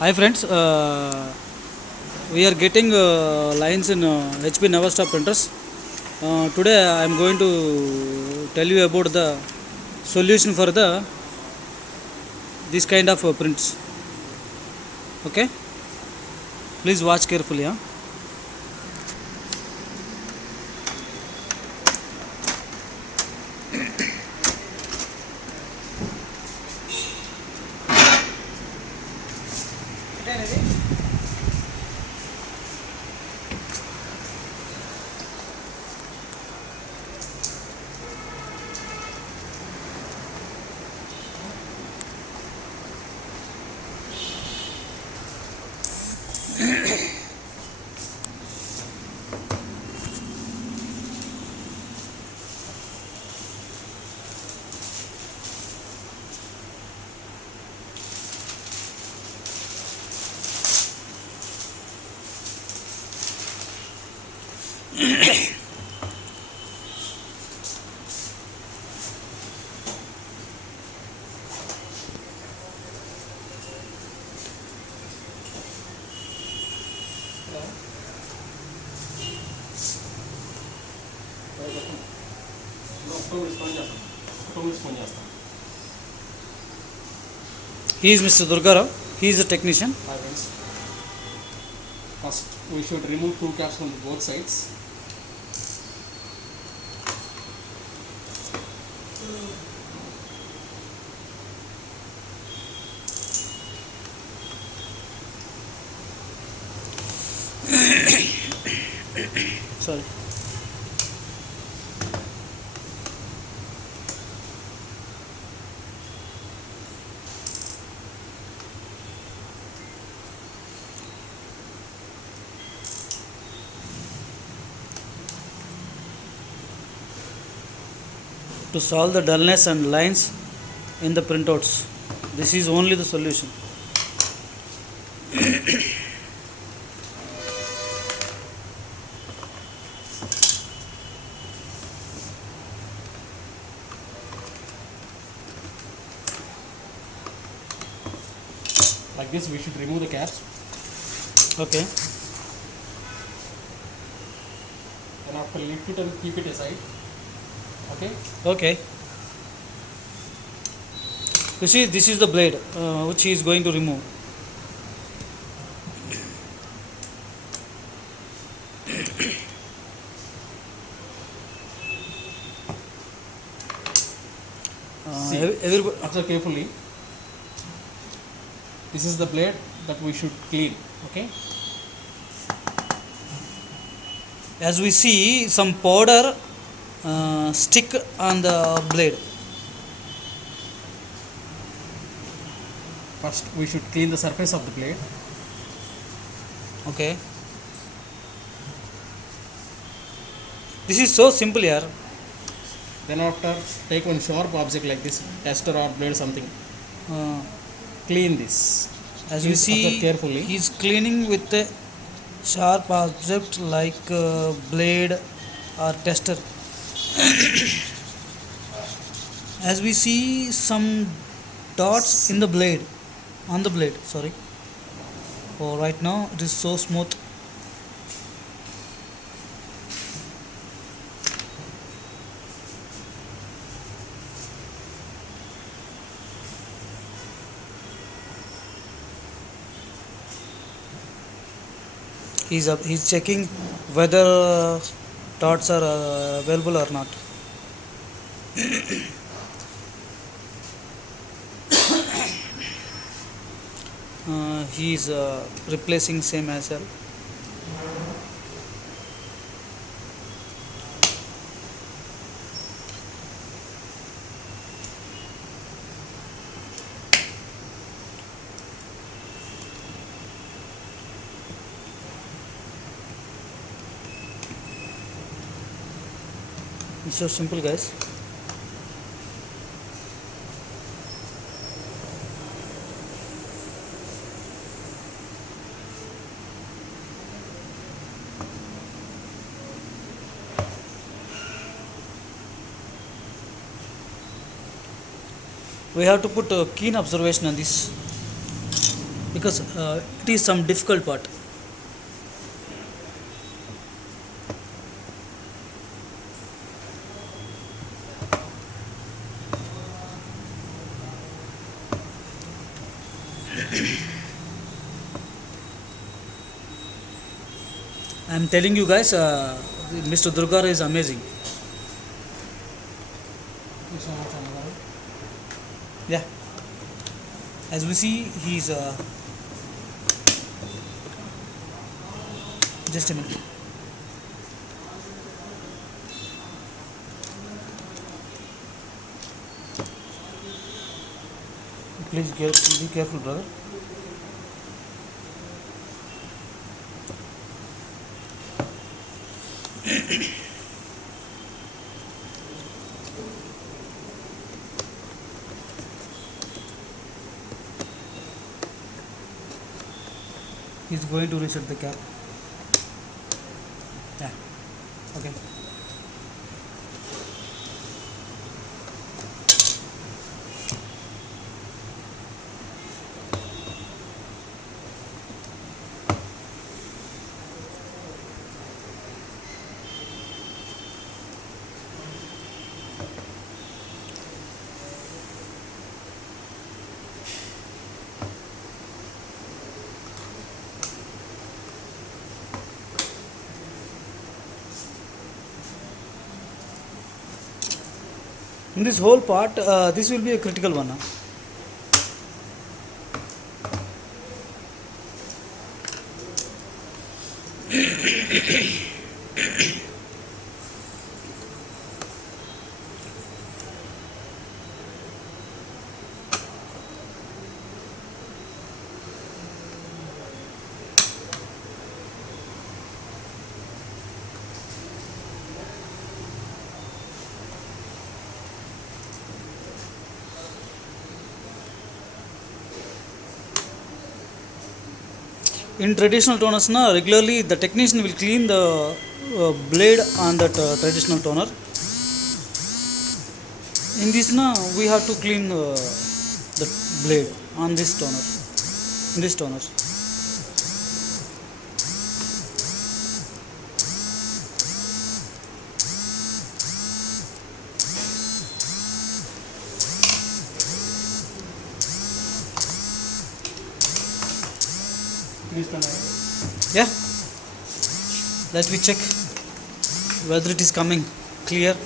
Hi friends, we are getting lines in HP Navastar printers. Today I am going to tell you about the solution for the this kind of prints. Okay, please watch carefully. Huh? He is Mr. Durgarao. He is a technician. Hi friends. First, we should remove two caps from both sides. Sorry. To solve the dullness and lines in the printouts, this is only the solution. Like this, we should remove the caps. Okay. Then after lift it and keep it aside. Okay. Okay. You see, this is the blade which he is going to remove. See, Everybody, observe carefully. This is the blade that we should clean. Okay. as we see, some powder stick on the blade. First, we should clean the surface of the blade. Okay. This is so simple here. Then after, take one sharp object like this, tester or blade, something. Uh, Clean this. as we Please see, observe carefully. he is cleaning with a sharp object like blade or tester. As we see some dots in the blade, on the blade. Sorry. Oh, right now it is so smooth. He's checking whether dots are available or not. He is replacing same as well. It's so simple, guys. We have to put keen observation on this. because it is some difficult part. I am telling you guys, Mr. Durgar is amazing. Thank you so much, Anagaru. Yeah, as we see, he's just a minute. Please be careful, brother. He's going to reset the cap. Yeah. Okay. In this whole part, this will be a critical one. Huh? In traditional toners, na, regularly the technician will clean the blade on that traditional toner. In this, na, we have to clean the blade on this toner. In this toner. Please, Anagaru. Yeah. Let me check whether it is coming clear.